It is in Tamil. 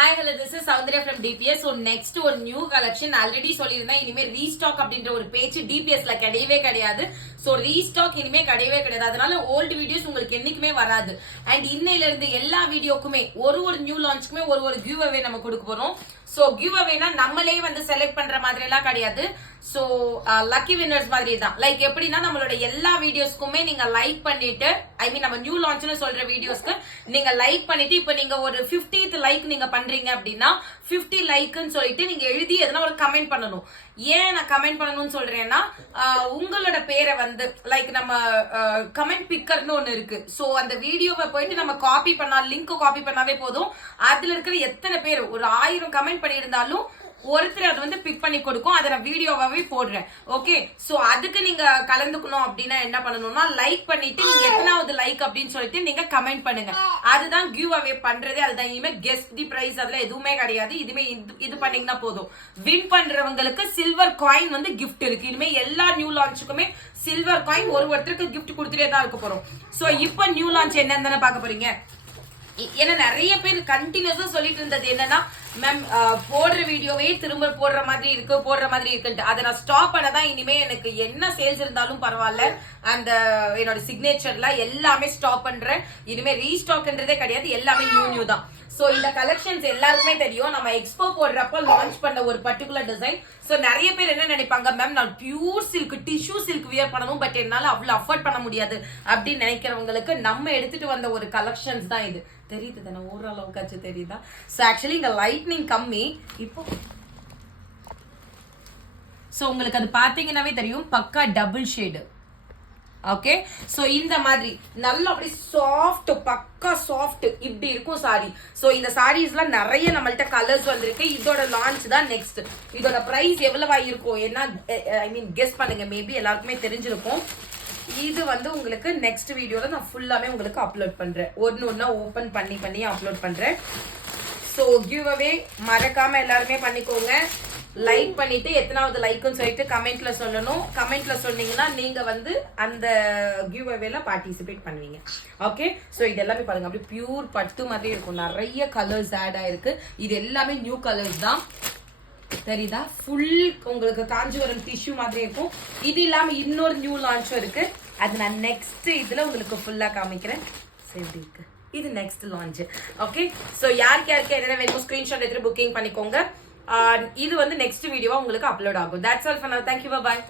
Hi, hello, this is Soundarya from DPS. So next ஒரு new collection already சொல்லியிருந்தேன். இனிமே restock அப்படின்ற ஒரு பேச்சு DPSல கிடையவே கிடையாது. So restock இனிமே கிடையவே கிடையாது. அதனால old videos உங்களுக்கு என்னைக்குமே வராது. And இன்னையில இருந்து எல்லா வீடியோக்குமே ஒரு நியூ லான்ச்க்குமே ஒரு giveaway நம்ம கொடுக்க போறோம். So giveawayனா நம்மளே வந்து செலக்ட் பண்ற மாதிரி எல்லாம் கிடையாது. So lucky winners மாதிரி தான். லைக் எப்படின்னா நம்மளோட எல்லா வீடியோஸ்க்குமே நீங்க லைக் பண்ணிட்டு நம்ம நியூ லான்ச்னு சொல்ற வீடியோஸ்க்கு நீங்க லைக் பண்ணிட்டு இப்போ நீங்க ஒரு 50th லைக் நீங்க பண்றீங்க அப்படின்னா 50 லைக்னு சொல்லிட்டு நீங்க எழுதி எதனா ஒரு கமெண்ட் பண்ணணும். ஏன் நான் கமெண்ட் பண்ணணும்னு சொல்றேன்னா உங்களோட பேரை வந்து லைக் நம்ம கமெண்ட் பிக்கர்னு ஒண்ணு இருக்கு. சோ அந்த வீடியோவை போயிட்டு நம்ம காப்பி பண்ணா லிங்க் காப்பி பண்ணாவே போதும். அதுல இருக்கிற எத்தனை பேர் ஒரு 1000 கமெண்ட் பண்ணியிருந்தாலும் ஒருத்தர் அதை வந்து பிக் பண்ணி கொடுக்கும். அதை நான் வீடியோவாவே போடுறேன். ஓகே, சோ அதுக்கு நீங்க கலந்துக்கணும் அப்படின்னா என்ன பண்ணணும்னா லைக் பண்ணிட்டு நீங்க எத்தனாவது லைக் அப்படின்னு சொல்லிட்டு நீங்க கமெண்ட் பண்ணுங்க. அதுதான் கிவ் அவே பண்றதே. அதுதான் இனிமே கெஸ்ட் தி பிரைஸ் அதெல்லாம் எதுவுமே கிடையாது. இதுமே இது பண்ணீங்கன்னா போதும். வின் பண்றவங்களுக்கு சில்வர் காயின் வந்து கிஃப்ட் இருக்கு. இனிமே எல்லா நியூ லான்ச்சுக்குமே சில்வர் காயின் ஒருத்தருக்கு கிஃப்ட் கொடுத்துட்டே தான் இருக்க போறோம். சோ இப்போ நியூ லான்ச் என்னன்னு பார்க்க போறீங்க. ஏன்னா நிறைய பேர் கண்டினியூஸா சொல்லிட்டு இருந்தது என்னன்னா மேம் போடுற வீடியோவே திரும்ப போடுற மாதிரி இருக்குன்ட்டு அதை நான் ஸ்டாப் பண்ணதான். இனிமே எனக்கு என்ன சேல்ஸ் இருந்தாலும் பரவாயில்ல, அந்த என்னோட சிக்னேச்சர்ல எல்லாமே ஸ்டாப் பண்றேன். இனிமே ரீஸ்டாக்ன்றதே கிடையாது, எல்லாமே நியூ தான். சோ இந்த கலெக்ஷன்ஸ் எல்லாருக்குமே தெரியும். நம்ம எக்ஸ்போ போடுறப்ப லான்ச் பண்ண ஒரு பர்டிகுலர் டிசைன். சோ நிறைய பேர் என்ன நினைப்பாங்க, மேம் நான் pure silk tissue silk wear பண்ணணும், பட் என்னால அவ்வளவு அஃபோர்ட் பண்ண முடியாது அப்படின்னு நினைக்கிறவங்களுக்கு நம்ம எடுத்துட்டு வந்த ஒரு கலெக்ஷன்ஸ் தான் இது. தெரியுது தானே, ஓரளவுக்காச்சும் தெரியுதா? சோ ஆக்சுவலி இங்க லைட்னிங் கம்மி. இப்போ சோ உங்களுக்கு அது பாத்தீங்கன்னாவே தெரியும், பக்கா டபுள் ஷேடு. ஓகே, சோ இந்த மாதிரி நல்லா அப்படியே சாஃப்ட், பக்கா சாஃப்ட் இப்படி இருக்கும் சாரி. சோ இந்த சாரீஸ்லாம் நிறைய நம்மள்ட்ட கலர்ஸ் வந்திருக்கு. இதோட லான்ச் தான் நெக்ஸ்ட். இதோட பிரைஸ் எவ்வளவா இருக்கும் என்ன கெஸ் பண்ணுங்க. மேபி எல்லாருக்குமே தெரிஞ்சிருக்கும். இது வந்து உங்களுக்கு நெக்ஸ்ட் வீடியோல நான் ஃபுல்லாமே உங்களுக்கு அப்லோட் பண்றேன். ஒன்னா ஓபன் பண்ணி அப்லோட் பண்றேன். சோ கிவ் அவே மறக்காம எல்லாருமே பண்ணிக்கோங்க. லைக் பண்ணிட்டு எத்தனாவது லைக்னு சொல்லிட்டு கமெண்ட்ல சொல்லணும். கமெண்ட்ல சொன்னீங்கன்னா நீங்க வந்து அந்த கிவ் அவேல பார்ட்டிசிபேட் பண்ணுவீங்க. ஓகே, சோ இது எல்லாமே பாருங்க, அப்படியே பியூர் பட்டு மாதிரி இருக்கும். நிறைய கலர்ஸ் ஆட் ஆயிருக்கு. இது எல்லாமே நியூ கலர்ஸ் தான். தெரியுதா? ஃபுல் உங்களுக்கு காஞ்சிபுரம் டிஷ்யூ மாதிரி இருக்கும். இது இல்லாம இன்னொரு நியூ லான்ச்சும் இருக்கு. அது நான் நெக்ஸ்ட் இதுல உங்களுக்கு ஃபுல்லா காமிக்கிறேன். சரி இருக்கு, இது நெக்ஸ்ட் லான்ச். ஓகே, சோ யாருக்கு எதனா வேணும் ஸ்கிரீன்ஷாட் எடுத்து புக்கிங் பண்ணிக்கோங்க. இது வந்து நெக்ஸ்ட் வீடியோவா உங்களுக்கு அப்லோட் ஆகும். தட்ஸ் ஆல் ஃபார் நவ. Thank you, bye bye.